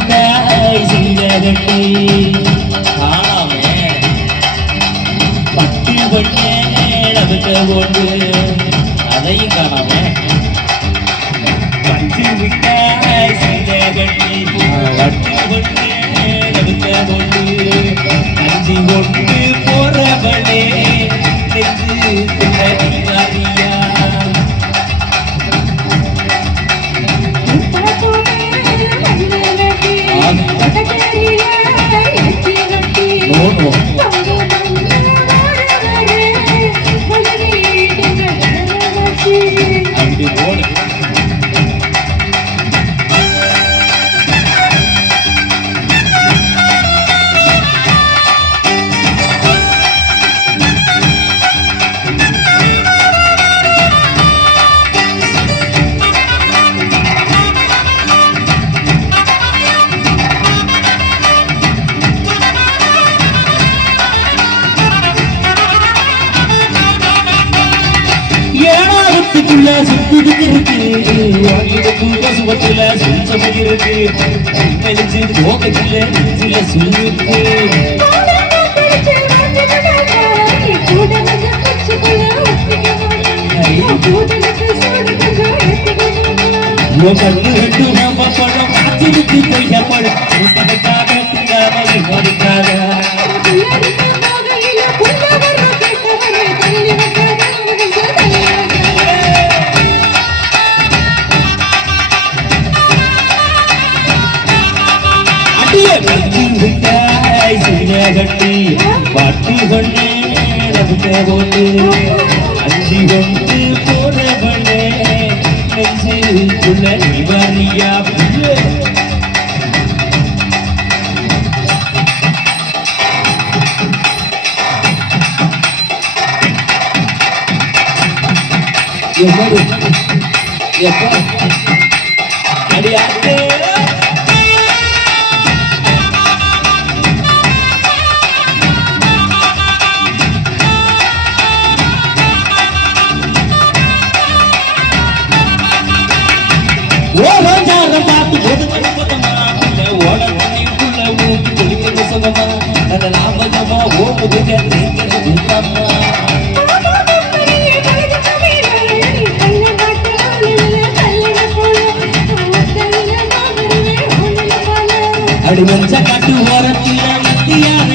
விட்டாய் சிங்ககட்டி ஆமே பட்டு பொண்ணே நமக்கு ஒன்று அதையும் காணாமே பட்டு விட்டாய் சிங்ககட்டி பட்டு பொண்ணே நமக்கு ஒன்று அஞ்சு ஒன்று போறவளே நெஞ்சு திணறியா சுத்திட்டு இருக்கு சுவத்துல சுத்தம் இருக்கு மெலிஞ்சு போகத்துல நெஞ்சில சுருக்கு கண்ணு ரெண்டு நம்ம பழம் காத்திருக்கு பொய்ய பழம் கட்டி பாட்டு பண்ணே நமக்கு போட்டு அஞ்சு கொண்டு போன பண்ணே நெஞ்சுக்குள்ள நிவாரியா எப்ப அடியாத்தே அடி மஞ்ச காட்டு ஓரத்தில் மத்தியான